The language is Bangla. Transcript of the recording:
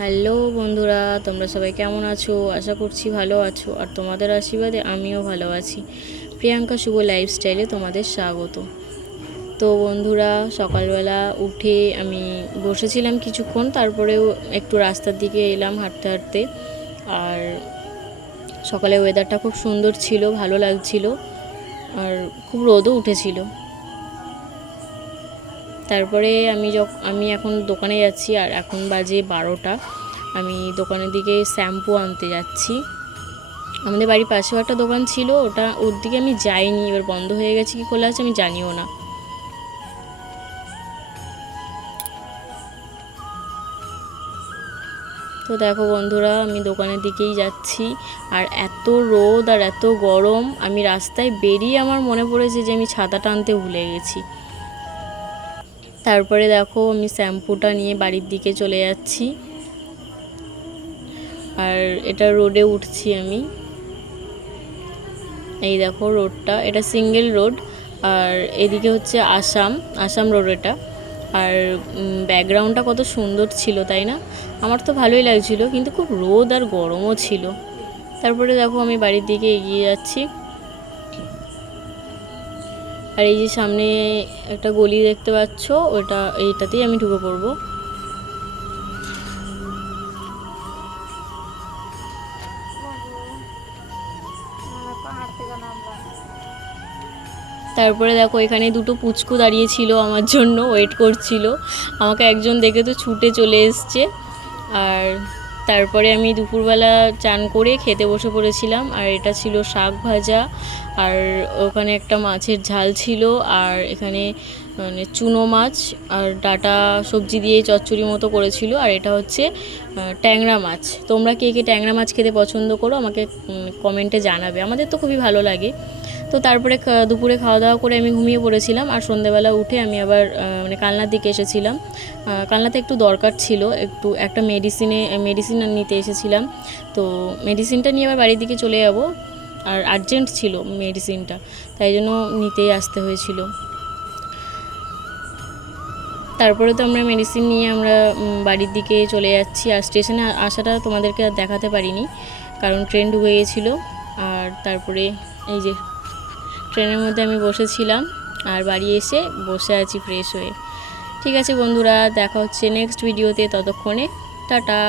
হ্যালো বন্ধুরা, তোমরা সবাই কেমন আছো? আশা করছি ভালো আছো, আর তোমাদের আশীর্বাদে আমিও ভালো আছি। প্রিয়াঙ্কা শুভ লাইফস্টাইলে তোমাদের স্বাগত। তো বন্ধুরা, সকালবেলা উঠে আমি বসেছিলাম কিছুক্ষণ, তারপরেও একটু রাস্তার দিকে এলাম হাঁটতে হাঁটতে। আর সকালে ওয়েদারটা খুব সুন্দর ছিল, ভালো লাগছিল, আর খুব রোদও উঠেছিল। তারপরে আমি এখন দোকানে যাচ্ছি, আর এখন বাজে 12টা। আমি দোকানের দিকে শ্যাম্পু আনতে যাচ্ছি। আমাদের বাড়ির পাশেও একটা দোকান ছিল, ওর দিকে আমি যাইনি, এবার বন্ধ হয়ে গেছে কি খোলা আছে আমি জানিও না। তো দেখো বন্ধুরা, আমি দোকানের দিকেই যাচ্ছি, আর এত রোদ আর এত গরম, আমি রাস্তায় বেরিয়ে আমার মনে পড়েছে যে আমি ছাতাটা আনতে ভুলে গেছি। তারপরে দেখো আমি শ্যাম্পুটা নিয়ে বাড়ির দিকে চলে যাচ্ছি, আর এটা রোডে উঠছি আমি। এই দেখো রোডটা, এটা সিঙ্গেল রোড, আর এদিকে হচ্ছে আসাম রোড এটা। আর ব্যাকগ্রাউন্ডটা কত সুন্দর ছিল তাই না? আমার তো ভালোই লাগছিল, কিন্তু খুব রোদ আর গরমও ছিল। তারপরে দেখো আমি বাড়ির দিকে এগিয়ে যাচ্ছি, আর এই যে সামনে একটা গলি দেখতে পাচ্ছ, এইটাতেই আমি ঢুকে পড়বো। তারপরে দেখো এখানে দুটো পুচকু দাঁড়িয়েছিল, আমার জন্য ওয়েট করছিল। আমাকে একজন দেখে তো ছুটে চলে এসছে। আর তারপরে আমি দুপুরবেলা চান করে খেতে বসে পড়েছিলাম, আর এটা ছিল শাক ভাজা, আর ওখানে একটা মাছের ঝাল ছিল, আর এখানে মানে চুনো মাছ আর ডাঁটা সবজি দিয়ে চচ্চড়ি মতো করেছিল, আর এটা হচ্ছে ট্যাংরা মাছ। তোমরা কে কে ট্যাংরা মাছ খেতে পছন্দ করো আমাকে কমেন্টে জানাবে, আমাদের তো খুবই ভালো লাগে। তো তারপরে দুপুরে খাওয়া দাওয়া করে আমি ঘুমিয়ে পড়েছিলাম, আর সন্ধ্যেবেলা উঠে আমি আবার মানে কালনার দিকে এসেছিলাম। কালনাতে একটু দরকার ছিল, একটা মেডিসিন নিতে এসেছিলাম। তো মেডিসিনটা নিয়ে আবার বাড়ির দিকে চলে যাব, আর আর্জেন্ট ছিল মেডিসিনটা, তাই জন্য নিতেই আসতে হয়েছিল। তারপরে তো আমরা মেডিসিন নিয়ে আমরা বাড়ির দিকে চলে যাচ্ছি, আর স্টেশনে আসাটা তোমাদেরকে আর দেখাতে পারিনি, কারণ ট্রেন ঢুকে গেছিলো। আর তারপরে এই যে ট্রেনের মধ্যে আমি বসেছিলাম, আর বাড়ি এসে বসে আছি ফ্রেশ হয়ে। ঠিক আছে বন্ধুরা, দেখা হচ্ছে নেক্সট ভিডিওতে, ততক্ষণে টাটা।